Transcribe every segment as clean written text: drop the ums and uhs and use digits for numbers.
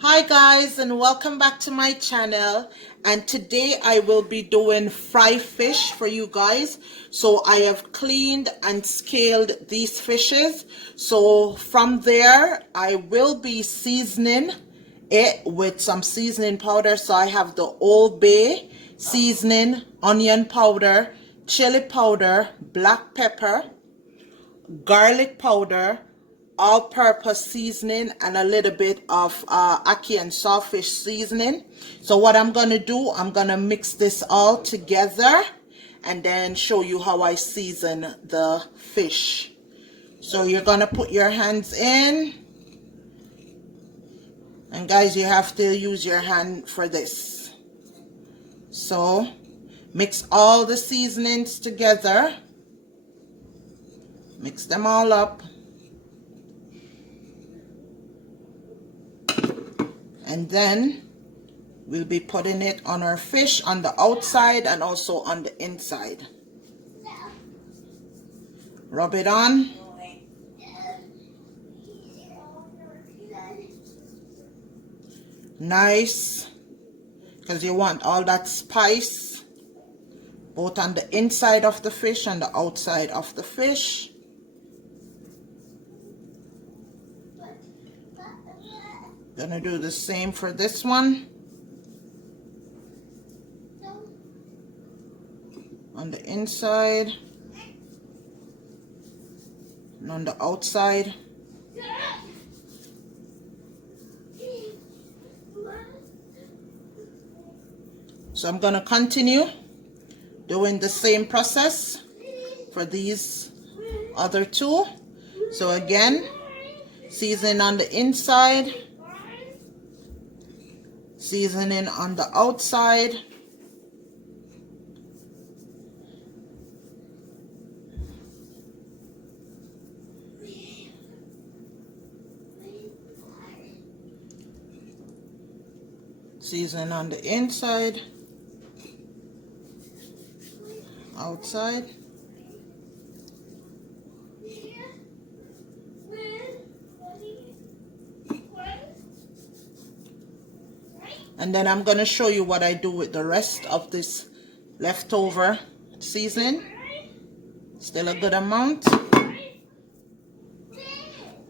Hi guys, and welcome back to my channel. And today I will be doing fry fish for you guys. So I have cleaned and scaled these fishes. So from there I will be seasoning it with some seasoning powder. So I have the Old Bay seasoning, onion powder, chili powder, black pepper, garlic powder, all-purpose seasoning, and a little bit of ackee and saltfish seasoning. So what I'm going to do, I'm going to mix this all together and then show you how I season the fish. So you're going to put your hands in, and guys, you have to use your hand for this. So mix all the seasonings together, mix them all up. And then we'll be putting it on our fish on the outside and also on the inside. Rub it on. Nice. Because you want all that spice both on the inside of the fish and the outside of the fish. Gonna do the same for this one. On the inside and on the outside. So I'm gonna continue doing the same process for these other two. So again, seasoning on the inside, seasoning on the outside. Season on the inside, outside. And then I'm going to show you what I do with the rest of this leftover seasoning. Still a good amount.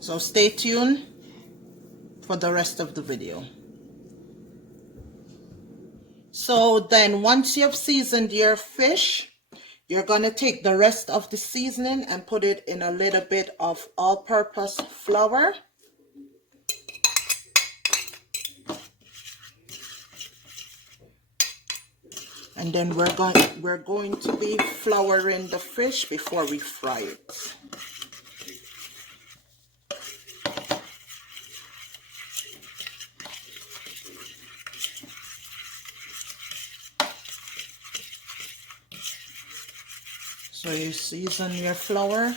So stay tuned for the rest of the video. So then once you've seasoned your fish, you're going to take the rest of the seasoning and put it in a little bit of all-purpose flour. And then we're going to be flouring the fish before we fry it. So you season your flour.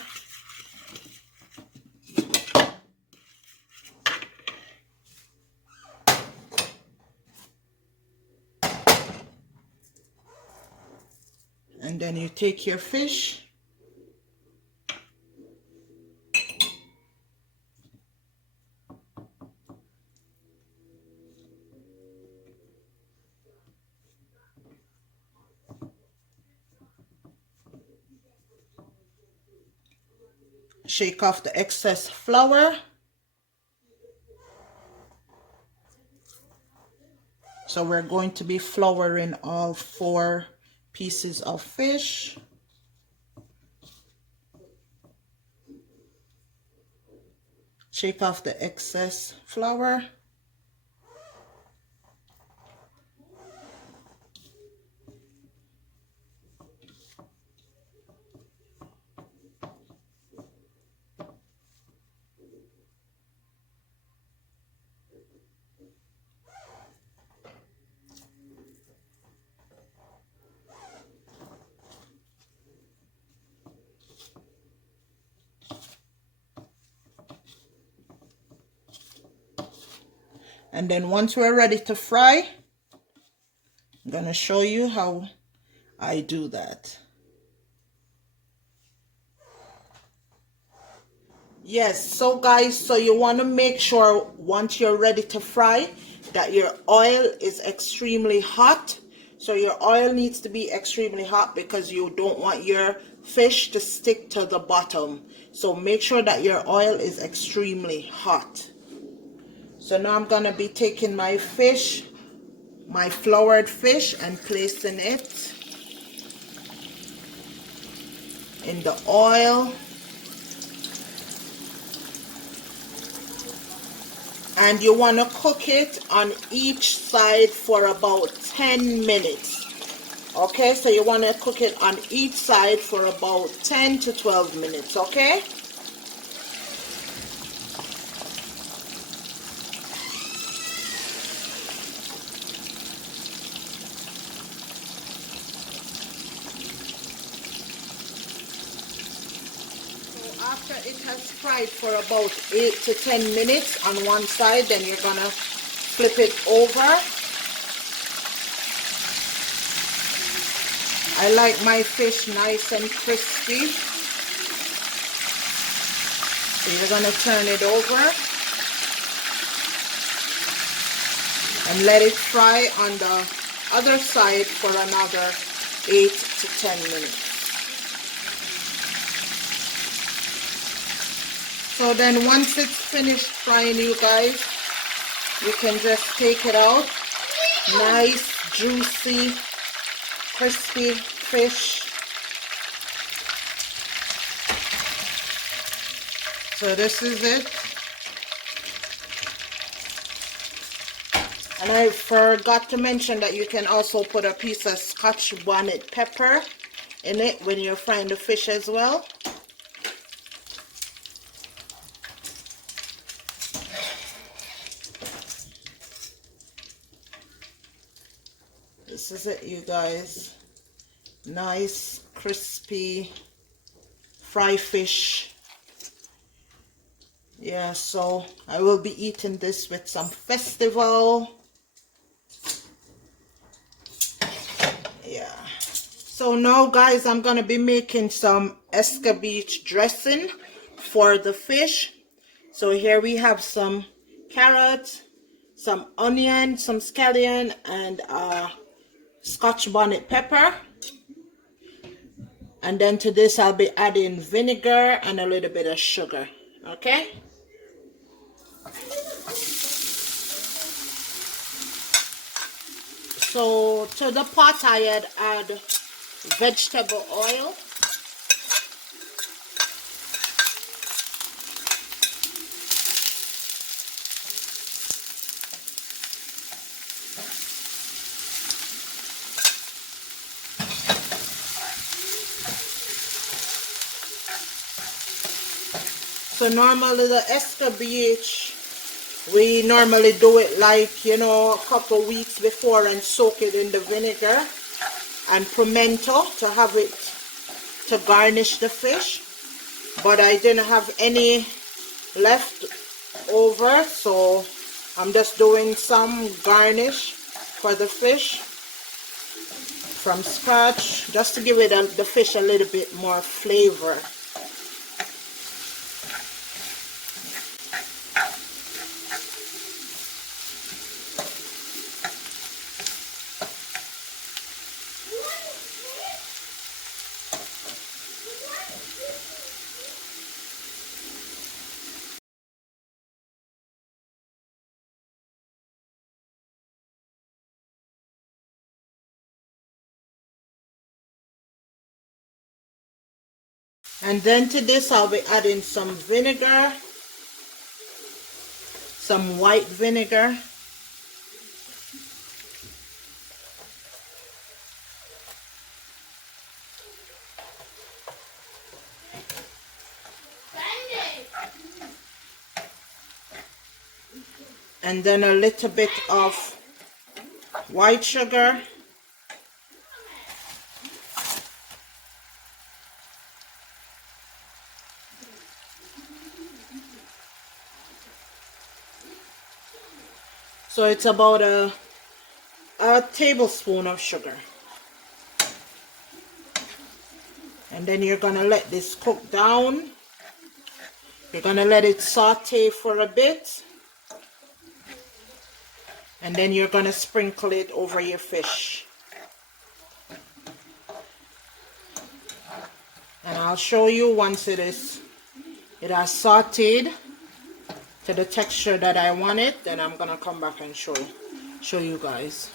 And then you take your fish. Shake off the excess flour. So we're going to be flouring all 4 pieces of fish. Shake off the excess flour. And then once we're ready to fry, I'm going to show you how I do that. Yes, so guys, so you want to make sure once you're ready to fry that your oil is extremely hot. So your oil needs to be extremely hot because you don't want your fish to stick to the bottom. So make sure that your oil is extremely hot. So now I'm going to be taking my fish, my floured fish, and placing it in the oil. And you want to cook it on each side for about 10 minutes. Okay, so you want to cook it on each side for about 10 to 12 minutes, okay? So after it has fried for about 8 to 10 minutes on one side, then you're going to flip it over. I like my fish nice and crispy. So you're going to turn it over and let it fry on the other side for another 8 to 10 minutes. So then once it's finished frying, you guys, you can just take it out. Nice, juicy, crispy fish. So this is it. And I forgot to mention that you can also put a piece of Scotch bonnet pepper in it when you're frying the fish as well. This is it, you guys. Nice, crispy fry fish. Yeah, so I will be eating this with some festival. Yeah. So now, guys, I'm going to be making some Escovitch dressing for the fish. So here we have some carrots, some onion, some scallion, and Scotch bonnet pepper. And then to this I'll be adding vinegar and a little bit of sugar. Okay? So to the pot I had add vegetable oil. So normally the Escovitch, we normally do it like, you know, a couple weeks before and soak it in the vinegar and pimento to have it to garnish the fish. But I didn't have any left over, so I'm just doing some garnish for the fish from scratch, just to give it the fish a little bit more flavor. And then to this I'll be adding some vinegar, some white vinegar. And then a little bit of white sugar. So it's about a tablespoon of sugar. And then you're gonna let this cook down You're gonna let it saute for a bit, and then you're gonna sprinkle it over your fish. And I'll show you once it has sauteed to the texture that I want it, then I'm gonna come back and show you guys.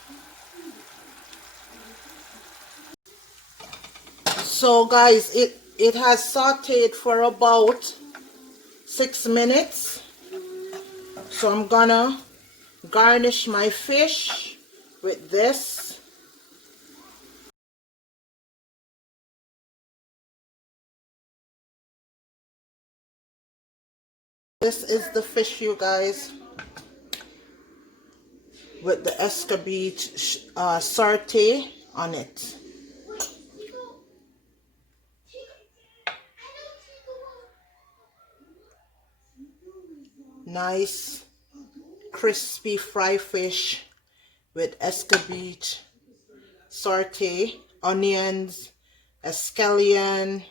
So guys, it has sauteed for about 6 minutes. So I'm gonna garnish my fish with this. This is the fish, you guys, with the Escovitch sauté on it. Nice crispy fried fish with Escovitch sauté, onions, scallion,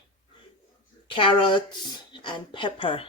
carrots, and pepper.